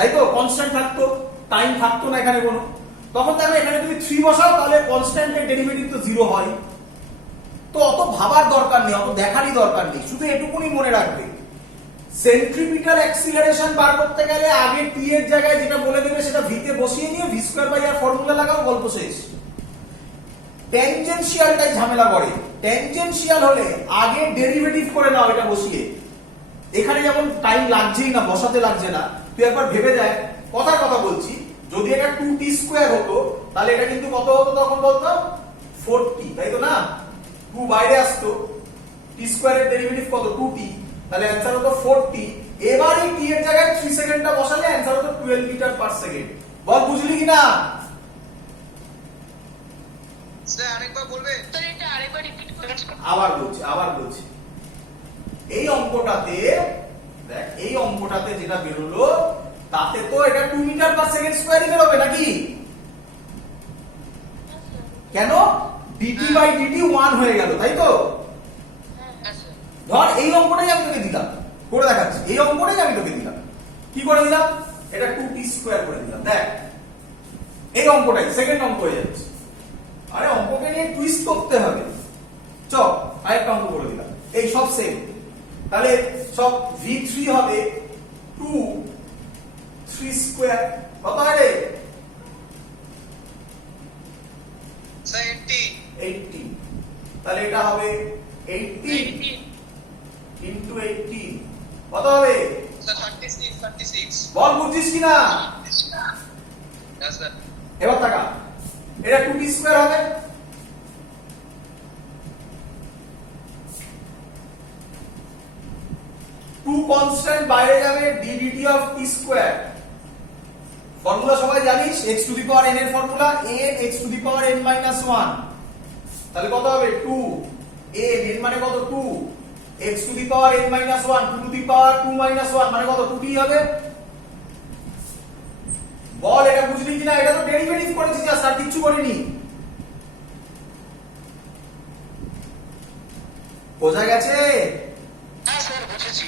তাই তো কনস্ট্যান্ট থাকতো, টাইম থাকতো না এখানে কোনো। তখন দেখো এখানে তুমি 3 বসাও তাহলে কনস্ট্যান্টের ডেরিভেটিভ তো 0 হয়। তো অত ভাবার দরকার নেই, অত দেখারই দরকার নেই, শুধু এটুকুনি মনে রাখবে সেন্ট্রিপিটাল অ্যাক্সিলারেশন বার করতে গেলে আগে টি এর জায়গায় যেটা বলে দেবে সেটা ভি তে বসিয়ে নিয়ে V square by R formula লাগাও, গল্প শেষ। ট্যানজেনশিয়ালটাই ঝামেলা করে। ট্যানজেনশিয়াল হলে আগে ডেরিভেটিভ করে নাও এটা বসিয়ে। এখানে যেমন টাইম লাগছেই না, বসাতে লাগছে না, তুই একবার ভেবে দেখ, কথার কথা বলছি, যদি এটা 2t স্কয়ার হতো তাহলে এটা কিন্তু কত হতো তখন বলতো 4t, তাই তো না? 2 বাইরে আসতো, t স্কয়ারের ডেরিভেটিভ কত 2t, তাহলে অ্যানসার হতো 4t। এবার এই t এর জায়গায় 3 সেকেন্ডটা বসালে অ্যানসার হতো 12 মিটার পার সেকেন্ড। বল বুঝলি কিনা? স্যার আরেকবার বলবে? স্যার এটা আরেকবার রিপিট করুন। আবার বলছি এই অঙ্কটাতে দেখ, এই অঙ্কটাতে যেটা বেরোলো তাতে তো এটা 2 মিটার পার সেকেন্ড স্কয়ারই বেরোবে নাকি? কেন? dt বাই dt 1 হয়ে গেল, তাই তো? হ্যাঁ স্যার। ধর এই অঙ্কটাই আমি তোকে দিলাম, করে দেখাচ্ছি, এই অঙ্কটাই আমি তোকে দিলাম। কি করে দিলাম? এটা 2t স্কয়ার করে দিলাম। দেখ এই অঙ্কটাই সেকেন্ড অঙ্ক হয়ে যাচ্ছে। আরে অঙ্ককে নিয়ে টুইস্ট করতে হবে। চল আরেকটা অঙ্ক করে দিলাম, এই সব সেম। তাহলে সব v3 হবে 2 3 স্কয়ার, কত হয় রে? স্যার 80 80। তাহলে এটা হবে 80 ইনটু 80, কত হবে? স্যার 36 বল বুঝছিস কিনা? হ্যাঁ স্যার। এবার তাকা, এটা 2t স্কয়ার হবে, টু কনস্ট্যান্ট বাইরে যাবে, ddt of t square. Formula সবাই জানিস, x to the power n এর formula n x to the power n minus 1। তাহলে কত হবে 2 n, n মানে কত 2, x to the power n minus 1 2 to the power 2 minus 1 মানে কত 2t হবে। বল এটা বুঝলি কিনা? এটা তো ডেরিভেটিভ করেছিস, আর কিচ্ছু করিনি। বোঝা গেছে? হ্যাঁ স্যার বুঝেছি।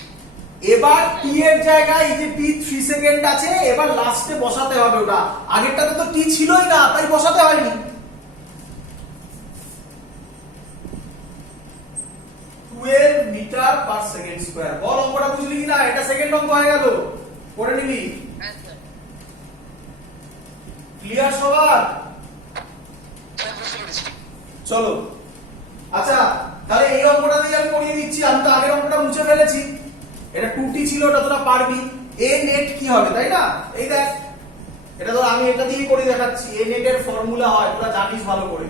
এবার t এর জায়গায় এই যে t 3 সেকেন্ড আছে, এবার লাস্টে বসাতে হবে ওটা। আগেরটাতে তো t ছিলই না, তাই বসাতে হয়নি। 12 মিটার পার সেকেন্ড স্কয়ার। বল অঙ্কটা বুঝলি কিনা? এটা সেকেন্ড অঙ্ক হয়ে গেল, করে নিবি। হ্যাঁ স্যার। ক্লিয়ার সবার? স্যার বুঝতে পেরেছি। চলো আচ্ছা, তাহলে এই অঙ্কটা দিয়ে আমি করিয়ে দিচ্ছি। আমি তো আগের অঙ্কটা মুছে ফেলেছি, এটা 2t ছিল, ওটা তোরা পারবি। a নেট কি হবে, তাই না? এই দেখ, এটা তো আমি এটা দিয়ে করে দেখাচ্ছি। a নেট এর ফর্মুলা হয়, তোরা জানিস ভালো করে,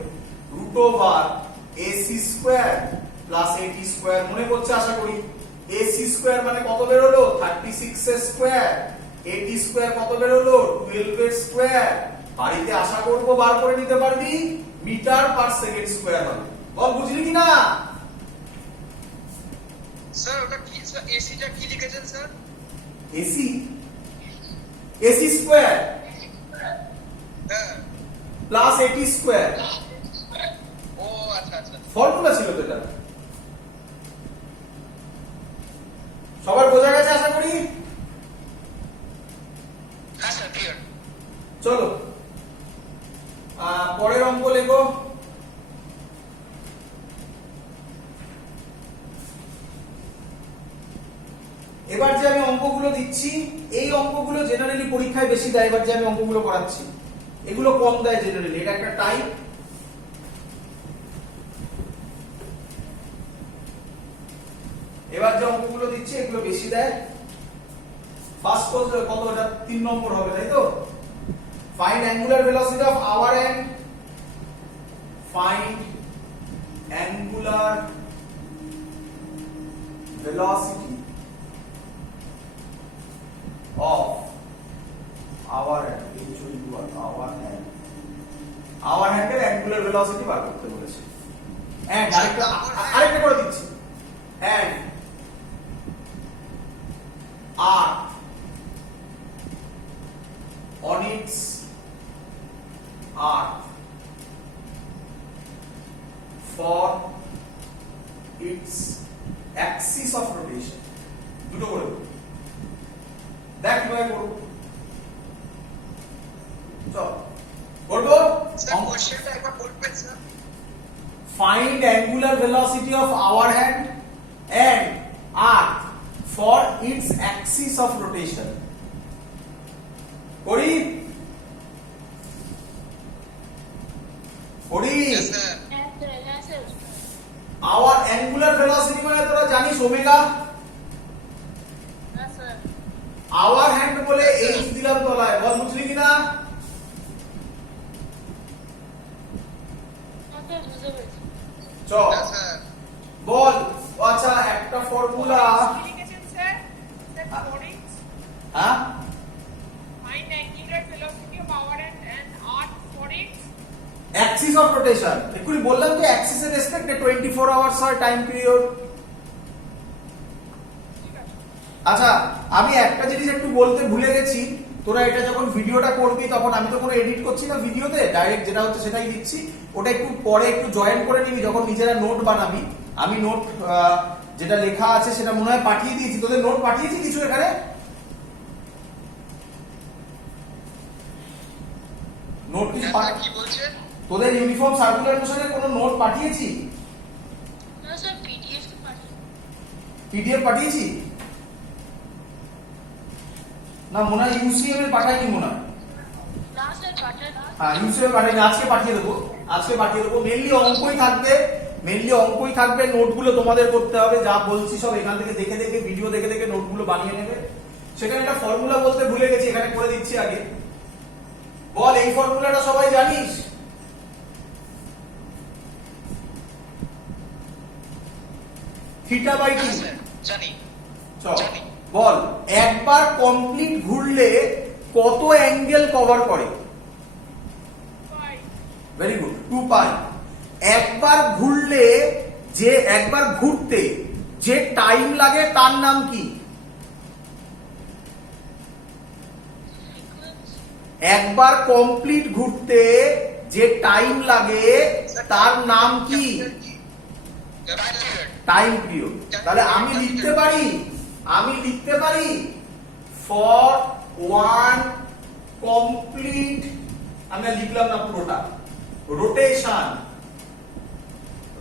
root over ac square plus at square. মনে করছে আশা করি। ac স্কয়ার মানে কত বেরোলো 36 এর স্কয়ার, at স্কয়ার কত বেরোলো 12 এর স্কয়ার। বাড়িতে আশা করব বার করে নিতে পারবি, মিটার পার সেকেন্ড স্কয়ার হবে। বল বুঝলি কিনা? স্যার ওটা কি স্যার, এসিটা কি লিখেছেন স্যার? এসি এসি স্কয়ার হ্যাঁ। প্লাস এটি স্কয়ার, ও আচ্ছা আচ্ছা। ফর্মুলা ছিল তো এটা। সবার বোঝা গেছে আশা করি? হ্যাঁ স্যার ক্লিয়ার। চলো পরের অঙ্ক লেখো। এবার যে আমি অঙ্কগুলো দিচ্ছি, এই অঙ্কগুলো জেনারেলি পরীক্ষায় বেশি দেয়। এবার যে আমি অঙ্কগুলো করাচ্ছি, এগুলো কম দেয় জেনারেলি, এটা একটা টাইপ। এবার যে অঙ্কগুলো দিচ্ছি এগুলো বেশি দেয়। ফার্স্ট কত, এটা 3 নম্বর হবে, তাই তো? Find angular velocity of hour hand find angular velocity of our hand, our hand এর অ্যাঙ্গুলার ভেলোসিটি বার করতে বলেছে। এন্ড আরেকটা করে দিচ্ছি, and R on its arc for its axis of rotation। দুটো করে দেখ কিভাবে করব। find angular velocity of our hand and earth for its axis of rotation. করি Yes, sir. হ্যাঁ স্যার হ্যাঁ স্যার our angular velocity মানে তোরা জানিস ওমেগা, হ্যাঁ স্যার our hand বলে h দিলাম তলায়, বল বুঝলি কিনা? হ্যাঁ স্যার বুঝতে পেরেছি চ Yes, sir. বল। আচ্ছা একটা ফর্মুলা, কি লিখেছেন স্যার? স্যার ফোরিংস হ্যাঁ find angular velocity of hour and earth ফোরিংস। Axis of rotation. এক্ষুনি বললাম যে অ্যাক্সিসের রেসপেক্টে 24 আওয়ার্স হয় টাইম পিরিয়ড। ঠিক আছে আচ্ছা আমি একটা জিনিস একটু বলতে ভুলে গেছি, তোরা এটা যখন ভিডিওটা করবি তখন আমি তো কোনো এডিট করছি না ভিডিওতে, ডাইরেক্ট যেটা হচ্ছে সেটাই দিচ্ছি। ওটা একটু পরে একটু জয়েন করে নিবি যখন নিজেরা নোট বানাবি। আমি নোট যেটা লেখা আছে সেটা মনে হয় পাঠিয়ে দিয়েছি, তোদের নোট পাঠিয়েছি কিছু এখানে? নোট কিছু Yes, sir. কি বলছেন? তোদের ইউনিফর্ম সার্কুলার মোশনের কোনো নোট পাঠিয়েছি? না স্যার পিডিএফ তো পাঠিয়ে পিডিএফ পাঠিয়েছি না, মনে হয় ইউসিএম এর পাঠাইনি মনে হয়। না স্যার পাঠান হ্যাঁ ইউসিএম এ পাঠাইনি, আজকে পাঠিয়ে দেবো, আজকে পাঠিয়ে দেবো। মেনলি অঙ্কই থাকবে, মেনলি অঙ্কই থাকবে, নোটগুলো তোমাদের করতে হবে। যা বলছি সব এখান থেকে দেখে দেখে ভিডিও দেখে দেখে নোটগুলো বানিয়ে নেবে। সেখানে একটা ফর্মুলা বলতে ভুলে গেছি, এখানে করে দিচ্ছি আগে। বল এই ফর্মুলাটা সবাই জানিস? Theta by T. Yes, sir. জানি। চল জানি। বল একবার কমপ্লিট ঘুরলে কত অ্যাঙ্গেল কভার করে? বাই ভেরি গুড, 2 পাই। একবার ঘুরলে যে একবার ঘুরতে যে টাইম লাগে তার নাম কি? সিকোয়েন্স একবার কমপ্লিট ঘুরতে যে টাইম লাগে তার নাম কি? Time period. Time period. তাহলে আমি লিখতে পারি ফর ওয়ান কমপ্লিট, আমি আর লিখলাম না পুরোটা,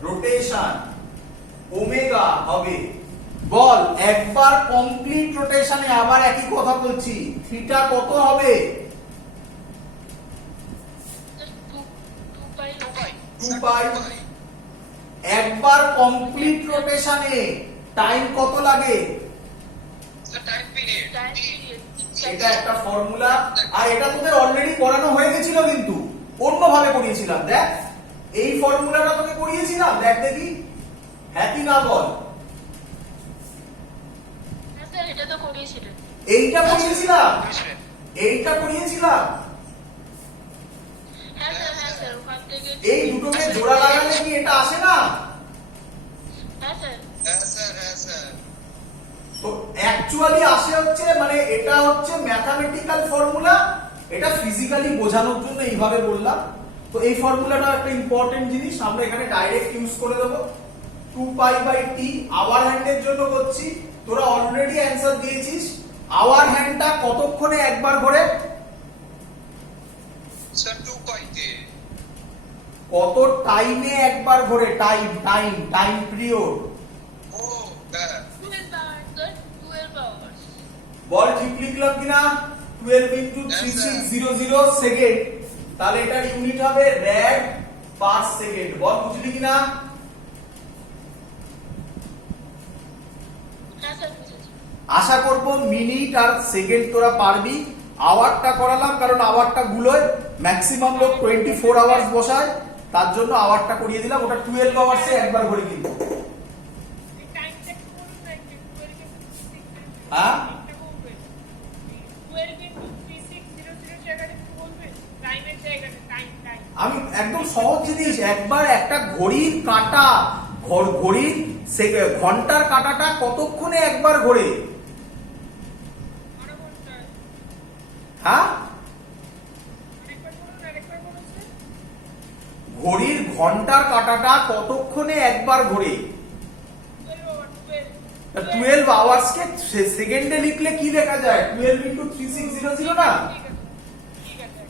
রোটেশন ওমেগা হবে। বল একবার কমপ্লিট রোটেশনে আবার একই কথা বলছি, থিটা কত হবে? স্যার 2 পাই 2 pi. 2 পাই। একবার কমপ্লিট রোটেশনে টাইম কত লাগে? Sir, time period. Time period এটা একটা ফর্মুলা, আর এটা তোদের অলরেডি করানো হয়ে গেছিল, কিন্তু অন্যভাবে করিয়েছিলাম। দেখ এই ফর্মুলাটা তোকে করিয়েছিলাম, দেখ দেখি হ্যাপি না বল। হ্যাঁ স্যার এটা তো করিয়েছিলেন এইটা করিয়েছিলাম, বুঝলেন? এইটা করিয়েছিলাম। হ্যাঁ স্যার ওখান থেকে এই দুটোকে জোড়া লাগালে কি এটা আসে না? হ্যাঁ sir Yes, sir. Yes, sir. তো অ্যাকচুয়ালি আসে হচ্ছে, মানে এটা হচ্ছে ম্যাথমেটিক্যাল ফর্মুলা, এটা ফিজিক্যালি বোঝানোর জন্য এইভাবে বললাম। তো এই ফর্মুলাটা একটা ইম্পর্টেন্ট জিনিস, আমরা এখানে ডাইরেক্ট ইউজ করে দেবো। 2 পাই বাই টি আওয়ার হ্যান্ডের জন্য করছি, তোরা অলরেডি অ্যান্সার দিয়েছিস। আওয়ার হ্যান্ডটা কতক্ষণে একবার ঘোরে? Sir, 2 pi তে। কত টাইমে একবার ঘোরে? Time period. Oh, হ্যাঁ। 12 আওয়ার্স স্যার 12 আওয়ার্স বল ঠিক লিখলাম কিনা? 12 ইন্টু 3600 সেকেন্ড। তাহলে এটার ইউনিট হবে র‍্যাড পার সেকেন্ড। বল বুঝলি কিনা? হ্যাঁ স্যার বুঝেছি আশা করব মিনিট আর সেকেন্ড তোরা পারবি। আওয়ারটা করালাম কারণ আওয়ারটা গুলোয় ম্যাক্সিমাম লোক 24 আওয়ার্স বসায়, তার জন্য আওয়ারটা করিয়ে দিলাম। ওটা 12 আওয়ার্সে একবার ঘুরে কিন্তু। এই টাইমটা একটু বলুন না, একটু 12 into 3600 হ্যাঁ? একটু বলবেন। 12 into 3600 জায়গাটা একটু বলবেন, টাইমের জায়গাটা টাইম। আমি একদম সহজ জিনিস, একবার একটা ঘড়ির কাঁটা, ঘড়ির ঘন্টার কাঁটাটা কতক্ষণে একবার ঘোরে? আরো ঘন্টা হ্যাঁ, আরেকবার বলুন স্যার। ঘড়ির ঘন্টার কাঁটাটা কতক্ষণে একবার ঘোরে? 12 আওয়ার্স কে সেকেন্ডে লিখলে কি লেখা যায়? 12 ইন্টু 3600 না? ঠিক আছে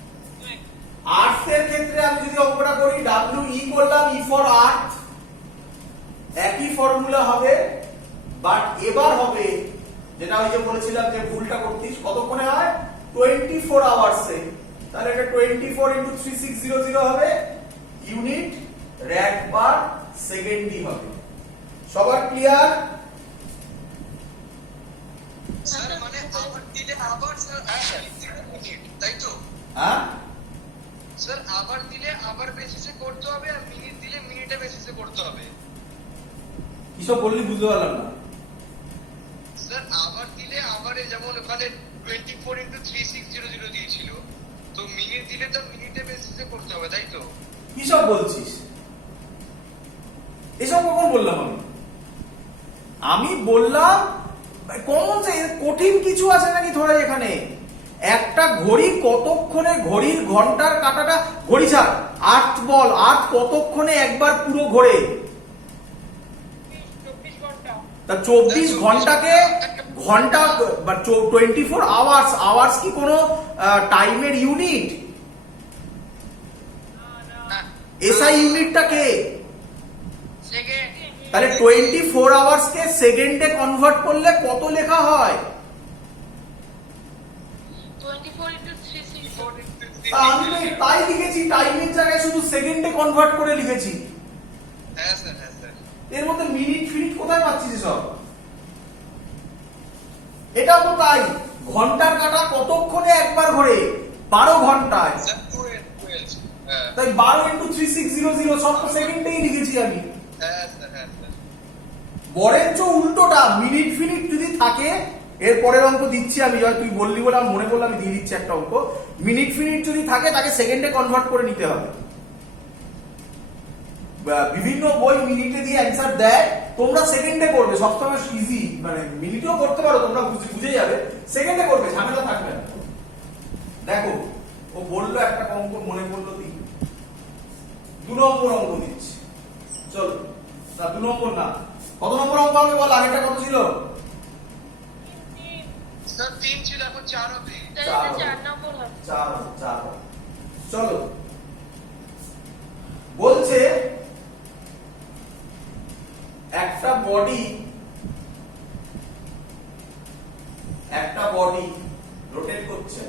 আর্থ এর ক্ষেত্রে আমি যদি অঙ্কটা করি, ডাব্লিউ ই করলাম, ই ফর আর্থ একই ফর্মুলা হবে, বাট এবার হবে যেটা ওই যে বলেছিলাম যে ভুলটা করতিস, কতক্ষণে হয় 24 আওয়ার্সে। তাহলে এটা 24 ইনটু 3600 হবে, ইউনিট র‍্যাড পার সেকেন্ডই হবে। সবার ক্লিয়ার? স্যার মানে আবার দিলে আবার স্যার মিনিট, তাই তো? হ্যাঁ স্যার আবার দিলে আবার বেসিসে করতে হবে, আর মিনিট দিলে মিনিটে বেসিসে করতে হবে। কিসব বললি বুঝতে পারলাম না। স্যার আবার দিলে আবারে যেমন ওখানে 24 ইনটু 3600 দিয়েছিল, তো মিনিট দিলে তো মিনিটে বেসিসে করতে হবে, তাই তো? কিসব বলছিস? এসব কখন বললাম আমি? আমি বললাম কমন সেন্স, কঠিন কিছু আছে নাকি ধরে এখানে? একটা ঘড়ি কতক্ষণে, ঘড়ির ঘন্টার কাঁটাটা, ঘড়ি ছাড়, আর্থ বল, আর্থ কতক্ষণে একবার পুরো ঘোরে? 24 ঘন্টা। তা 24 ঘন্টাকে ঘন্টা বা 24 আওয়ার্স, আওয়ার্স কি কোনো টাইমের ইউনিট? না, এসআই ইউনিটটা কে? সেকেন্ড। তাহলে 24 আওয়ার্স কে সেকেন্ডে কনভার্ট করলে কত লেখা হয়? 24 into 360. আমি তো তাই লিখেছি, টাইমের জায়গায় শুধু সেকেন্ডে কনভার্ট করে লিখেছি। হ্যাঁ স্যার, হ্যাঁ স্যার। এর মধ্যে মিনিট ফিনিট কোথায় পাচ্ছিস সব? এটাও তো তাই, ঘন্টার কাঁটা কতক্ষণে একবার ঘোরে? 12 ঘন্টায়। স্যার 12, হ্যাঁ। তাই 12 ইনটু 3600 সব তো সেকেন্ডেই লিখেছি আমি। হ্যাঁ স্যার, হ্যাঁ স্যার। বরঞ্চ উল্টোটা, মিনিট ফিনিট যদি থাকে, এর পরের অঙ্ক দিচ্ছি আমি, তুই বললি বলে আমার মনে পড়লো, আমি দিয়ে দিচ্ছি একটা অঙ্ক। মিনিট ফিনিট যদি থাকে তাকে সেকেন্ডে কনভার্ট করে নিতে হবে। বিভিন্ন বই মিনিটে দিয়ে অ্যান্সার দেয়, তোমরা সেকেন্ডে করবে, সবসময় ইজি, মানে মিনিটেও করতে পারো, তোমরা বুঝে যাবে, সেকেন্ডে করবে, ঝামেলা থাকবে না। দেখো ও বললো একটা অঙ্ক মনে পড়লো, 2 নম্বর অঙ্ক দিচ্ছি, চলো। না 2 নম্বর না, কত নম্বর অঙ্ক হবে বল? আগেটা কত ছিল? স্যার 3 ছিল, এখন 4 হবে। তাহলে এটা 4 নম্বর হবে। 4 চলো। বলছে একটা বডি রোটেট করছে,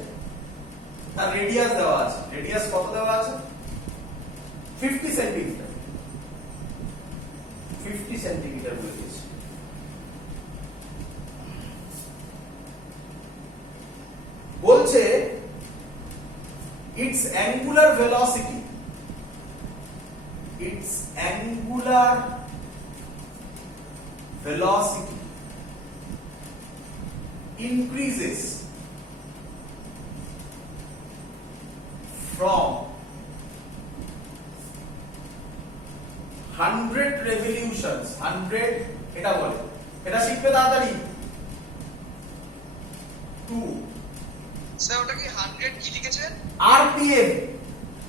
তার রেডিয়াস দেওয়া আছে। রেডিয়াস কত দেওয়া আছে? 50 সেন্টিমিটার। 50 সেন্টিমিটার বলে দিয়েছে। বলছে its angular velocity increases from 100 revolutions, 100 এটা বলে, এটা শিখবে তাড়াতাড়ি, 2 স্যার ওটা কি 100 কি লিখেছেন? RPM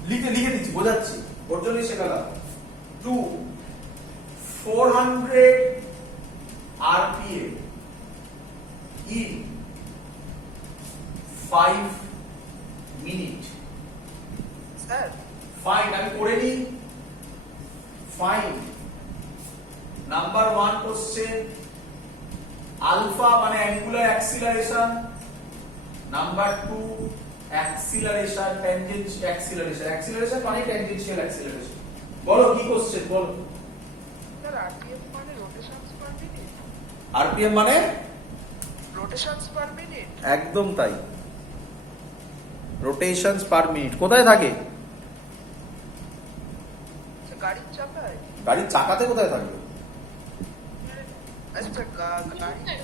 লিখে দিচ্ছি, বোঝাচ্ছি, ওর জন্যই শেখালাম। 2 400 RPM in 5 minutes। Sir find, আমি করে নিই। ফাইন্ড নাম্বার 1 কোশ্চেন, আলফা মানে angular acceleration, number 2 acceleration, tangential acceleration. Acceleration মানে ট্যানজেন্সিয়াল অ্যাক্সিলারেশন। বলো কি কোশ্চেন, বলো। স্যার আরপিএম মানে রোটেশনস পার মিনিট। আরপিএম মানে রোটেশনস পার মিনিট। একদম তাই, রোটেশনস পার মিনিট। কোথায় থাকে? গাড়ির চাকায়। গাড়ির চাকাতে কোথায় থাকবে? আচ্ছা গাড়ির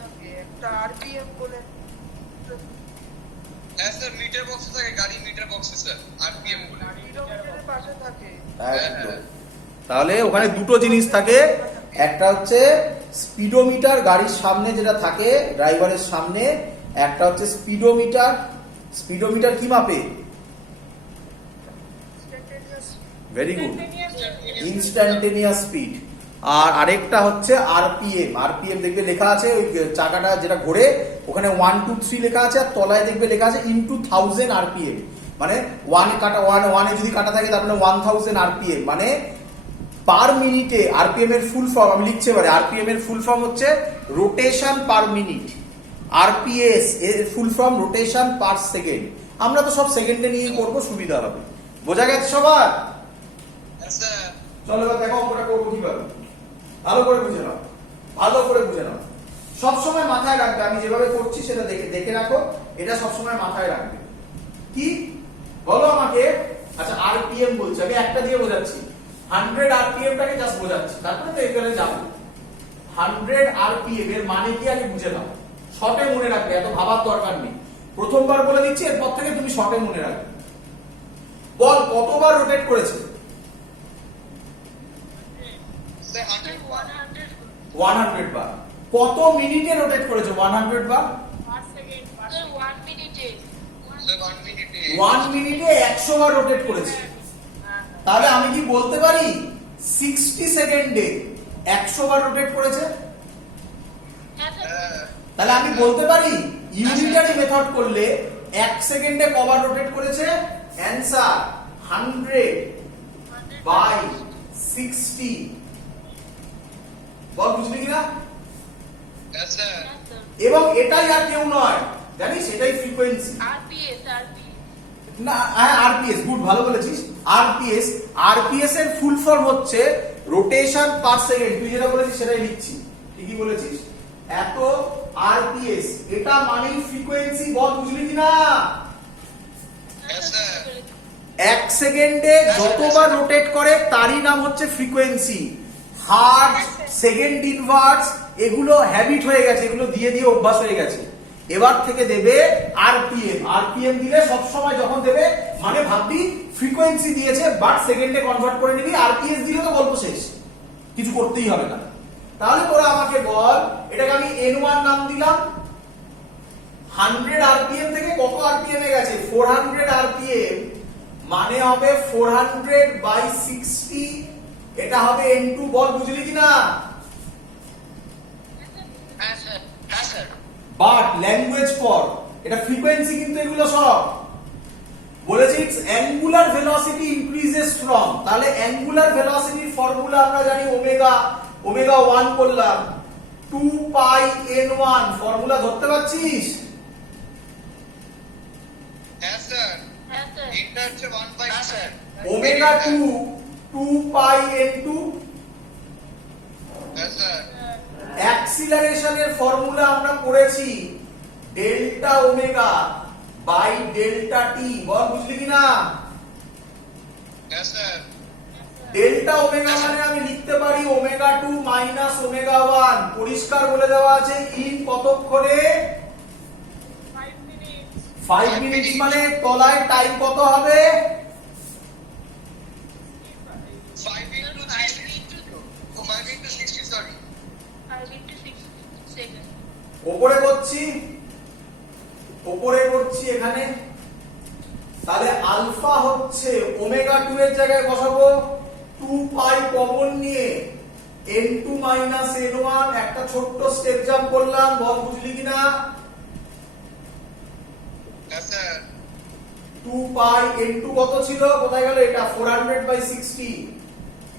থাকে একটা আরপিএম বলে। হ্যাঁ স্যার, মিটার বক্সে থাকে, গাড়ি মিটার বক্সে স্যার, আরপিএম বলে। কিলোমিটারের পাশে থাকে। একদম। তাহলে ওখানে দুটো জিনিস থাকে, একটা হচ্ছে স্পিডোমিটার, গাড়ির সামনে যেটা থাকে ড্রাইভারের সামনে, একটা হচ্ছে স্পিডোমিটার। স্পিডোমিটার কি মাপে? Very good, instantaneous speed. আর আরেকটা হচ্ছে আরপিএম। আরপিএম দেখবে লেখা আছে, ওই চাকাটা যেটা ঘোরে ওখানে 1 2 3 লেখা আছে, আর তলায় দেখবে লেখা আছে ইনটু 1000 আরপিএম। মানে 1 কাটা 1 1 এ যদি কাটা থাকে তার মানে 1000 আরপিএম, মানে পার মিনিটে আরপিএম এর ফুল ফর্ম আমি লিখছি এবারে। আরপিএম এর ফুল ফর্ম হচ্ছে রোটেশন পার মিনিট। আরপিএস এর full form rotation per second. আমরা তো সব সেকেন্ডে নিয়ে করব, সুবিধা হবে। বোঝা গেছে সবার? হ্যাঁ স্যার। চলো এবার দেখো অঙ্কটা করবো কিভাবে। ভালো করে বুঝে নাও, ভালো করে বুঝে নাও। সবসময় মাথায় রাখবে, আমি যেভাবে করছি সেটা দেখে দেখে রাখো, এটা সবসময় মাথায় রাখবে। কি বলো আমাকে? আচ্ছা আরপিএম বলছি, আমি একটা দিয়ে বোঝাচ্ছি। 100 আরপিএম টাকে জাস্ট বোঝাচ্ছি, তারপরে তো এখানে যাবো। 100 আরপিএম এর মানে কি আগে বুঝে নাও, শর্টে মনে রাখবে, এত ভাবার দরকার নেই। প্রথমবার বলে দিচ্ছি, এরপর থেকে তুমি শর্টে মনে রাখবে। বল কতবার রোটেট করেছে? স্যার 100 100 বার। কত মিনিটে রোটেট করেছে 100 বার? 1 সেকেন্ড, 1 মিনিটে। স্যার 1 মিনিটে 1 মিনিটে 100 বার রোটেট করেছে। তাহলে আমি কি বলতে পারি 60 সেকেন্ডে 100 বার রোটেট করেছে? হ্যাঁ স্যার। হ্যাঁ তাহলে আমি বলতে পারি ইউনিটারি মেথড করলে 1 সেকেন্ডে কবার রোটেট করেছে? Answer 100 by 60। বল বুঝলি কিনা? হ্যাঁ স্যার। হ্যাঁ স্যার। এবং এটাই আর কেউ নয়, জানিস, এটাই ফ্রিকোয়েন্সি। আরপিএস। না আরপিএস, গুড, ভালো বলেছিস। আরপিএস, আরপিএস এর ফুল ফর্ম হচ্ছে রোটেশন পার সেকেন্ড। তুই যেটা বলেছিস সেটাই লিখছি, ঠিকই বলেছিস। এত আরপিএস, এটা মানেই ফ্রিকোয়েন্সি। বল বুঝলি কিনা? হ্যাঁ স্যার। 1 সেকেন্ডে যতবার রোটেট করে তারই নাম হচ্ছে ফ্রিকোয়েন্সি। হার্জ, সেকেন্ড ইনভার্স, এগুলো হ্যাবিট হয়ে গেছে, এগুলো দিয়ে দিয়ে অভ্যাস হয়ে গেছে। এবার থেকে দেবে আরপিএম। আরপিএম দিলে সব সময় যখন দেবে মানে ভাববি ফ্রিকোয়েন্সি দিয়েছে, বাট সেকেন্ডে কনভার্ট করে নিবি। আরপিএস দিলে তো গল্প শেষ, কিছু করতেই হবে না। তাহলে তোরা আমাকে বল, এটাকে আমি N1 নাম দিলাম। 100 আরপিএম থেকে কত আরপিএম এ গেছে? 400 আরপিএম, মানে হবে 400 বাই 60। এটা হবে N2। বল বুঝলি কিনা? হ্যাঁ স্যার। হ্যাঁ স্যার। বাট ল্যাঙ্গুয়েজ পর, এটা ফ্রিকোয়েন্সি কিন্তু এগুলো সব বলেছি। অ্যাঙ্গুলার ভেলোসিটি ইনক্রিজেস ফ্রম, তাহলে অ্যাঙ্গুলার ভেলোসিটির ফর্মুলা আমরা জানি ওমেগা, ওমেগা 1 করলাম 2 পাই n1। ফর্মুলা ধরতে পারছিস? হ্যাঁ স্যার। হ্যাঁ স্যার। এটা হচ্ছে 1 by sir omega 2 pi n2। হ্যাঁ স্যার। অ্যাক্সিলারেশনের ফর্মুলা আমরা পড়েছি ডেল্টা ওমেগা বাই ডেল্টা টি। বল বুঝলি কিনা? হ্যাঁ স্যার। ডেল্টা ওমেগা মানে আমি লিখতে পারি ওমেগা 2 মাইনাস ওমেগা 1। পরিষ্কার বলে দেওয়া আছে ইন কতক্ষণে? 5 মিনিট, 5 মিনিট। মানে তলায় টাইম কত হবে? 5 into 3 ও 5 into 60 সরি 5 into 6 সেকেন্ড। ওপরে করছি, ওপরে করছি এখানে। তাহলে আলফা হচ্ছে ওমেগা 2 এর জায়গায় বসাবো 2 পাই কমন নিয়ে n2 মাইনাস n1। একটা ছোট্ট স্টেপ জাম্প করলাম। বল বুঝলি কিনা? হ্যাঁ স্যার। 2 পাই n2 কত ছিল? কোথায় গেল এটা? 400 বাই 60,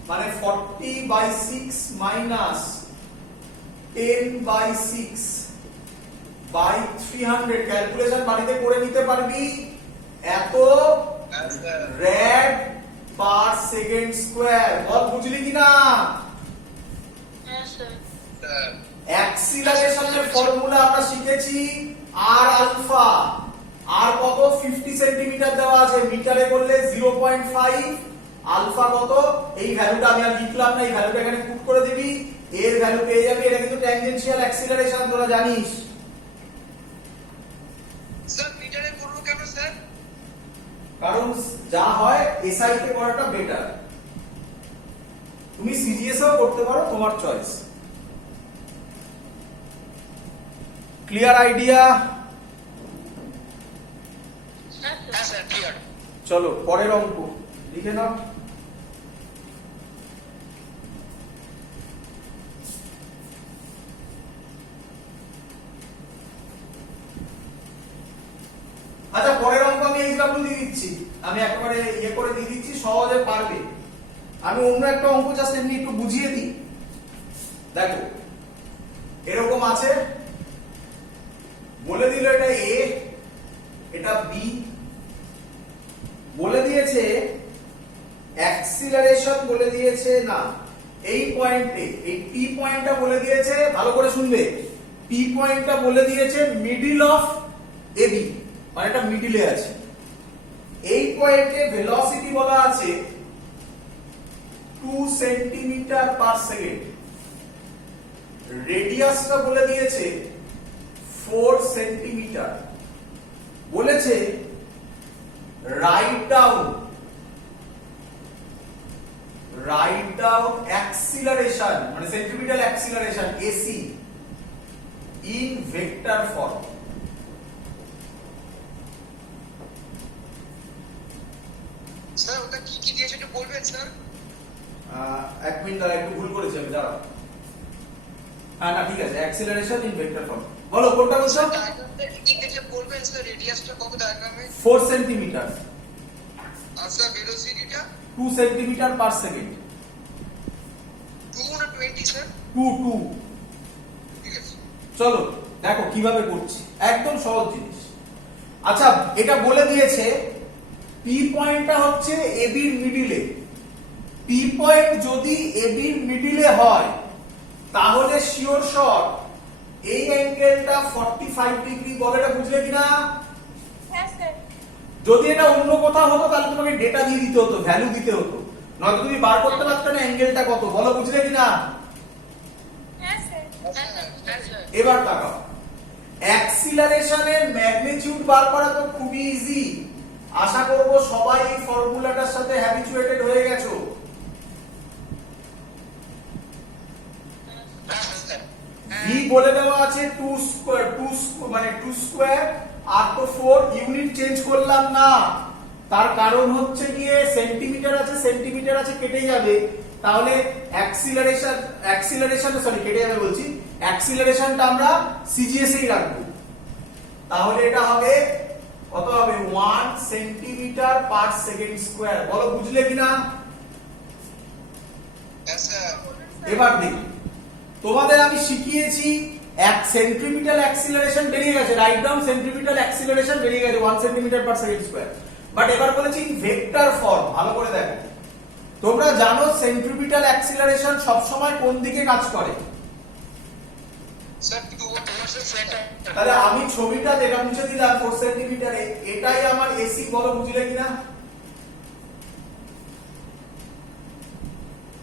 মানে 40 by 6 minus 10 by 6 by 300। Calculation বাড়িতে করে নিতে পারবি। এত হ্যাঁ sir. Rad per second square. বল বুঝলি কিনা? হ্যাঁ স্যার। স্যার। অ্যাক্সিলারেশনের ফর্মুলা আমরা শিখেছি আর আলফা। আর কত? 50 সেন্টিমিটার দেওয়া আছে, মিটারে করলে 0.5। আলফা কত? এই ভ্যালুটা আমি আর লিখলাম না, এই ভ্যালুটা এখানে পুট করে দিবি, এর ভ্যালু পেয়ে যাবি। এটা কিন্তু ট্যানজেনশিয়াল অ্যাক্সিলারেশন, তোরা জানিস। স্যার মিটারে করব কেন স্যার? কারণ যা হয় এসআই তে করাটা বেটার। তুমি সিজিএস ও করতে পারো, তোমার চয়েস। Clear idea? হ্যাঁ স্যার। হ্যাঁ স্যার ক্লিয়ার। চলো পরের অঙ্ক লিখে নাও। আচ্ছা পরের অঙ্ক আমি এইচডব্লিউ দিয়ে দিচ্ছি, আমি একেবারে ইয়ে করে দিয়ে দিচ্ছি, সহজে পারবে। আমি অন্য একটা অঙ্ক জাস্ট এমনি একটু বুঝিয়ে দিই। দেখো এরকম আছে, বলে দিল এটা এ, এটা বি, বলে দিয়েছে অ্যাক্সিলারেশন বলে দিয়েছে না এই পয়েন্টে, এই পি পয়েন্টটা বলে দিয়েছে, ভালো করে শুনবে, পি পয়েন্টটা বলে দিয়েছে মিডল অফ এবি, মানে এটা মিডলে আছে। এই পয়েন্টে ভেলোসিটি বলা আছে 2 সেন্টিমিটার পার সেকেন্ড, রেডিয়াসটা বলে দিয়েছে 4 সেন্টিমিটার, বলেছে রাইট ডাউন অ্যাক্সিলারেশন মানে centripetal acceleration AC in vector form. Sir ওটা কি কি দিয়েছে একটু বলবেন স্যার? এক মিনিট দাঁড়া, একটু ভুল করেছি আমি, দাঁড়াও। হ্যাঁ না ঠিক আছে, অ্যাক্সিলারেশন ইন ভেক্টর ফর্ম। বলো কোনটা বলছো? ডায়াগ্রামটা কি কি দিয়েছে বলবেন স্যার? রেডিয়াসটা কত ডায়াগ্রামে? 4 সেন্টিমিটার, আর স্যার ভেলোসিটিটা 2 সেন্টিমিটার পার সেকেন্ড। 2 না 20 স্যার? 2 ঠিক আছে। চলো দেখো কিভাবে করছি, একদম সহজ জিনিস। আচ্ছা এটা বলে দিয়েছে পি পয়েন্টটা হচ্ছে এবির মিডিলে, পি পয়েন্ট যদি এবির মিডিলে হয় তাহলে শিওর শট এই অ্যাঙ্গেলটা 45 ডিগ্রি, বলে এটা বুঝলে কিনা? হ্যাঁ স্যার। যদি এটা অন্য কোথাও হতো তাহলে তোমাকে ডেটা দিয়ে দিতে হতো, ভ্যালু দিতে হতো, নয়তো তুমি বার করতে পারতে না অ্যাঙ্গেলটা কত, বলো বুঝলে কিনা? হ্যাঁ স্যার। এবার তাকাও, অ্যাক্সিলারেশনের ম্যাগনিটিউড বার করা তো খুবই ইজি, আশা করব সবাই এই ফর্মুলাটার সাথে হ্যাবিচুয়েটেড হয়ে গেছো। ভি বলে দেওয়া আছে 2 স্কয়ার, 2 মানে 2 স্কয়ার, আর তো 4, ইউনিট চেঞ্জ করলাম না, তার কারণ হচ্ছে গিয়ে সেন্টিমিটার আছে কেটে যাবে, তাহলে অ্যাক্সিলারেশনটা আমরা সিজিএস এই রাখবো, তাহলে এটা হবে কত হবে 1 সেন্টিমিটার পার সেকেন্ড স্কয়ার, বলো বুঝলে কিনা? হ্যাঁ স্যার। এবার দেখি, তোমাদের আমি শিখিয়েছি এক সেন্ট্রিপিটাল অ্যাক্সিলারেশন বেরিয়ে গেছে, রাইট ডাউন সেন্ট্রিপিটাল অ্যাক্সিলারেশন বেরিয়ে গেছে 1 centimetre per second square, but এবার বলেছি ভেক্টর ফর্ম, ভালো করে দেখো। তোমরা জানো সেন্ট্রিপিটাল অ্যাক্সিলারেশন সব সময় কোন দিকে কাজ করে? Sir towards the centre. তাহলে আমি ছবিটা যেটা মুছে দিলাম 4 সেন্টিমিটারে, এটাই আমার এসি, বলো বুঝলে কিনা?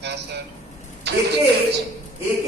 হ্যাঁ স্যার। একে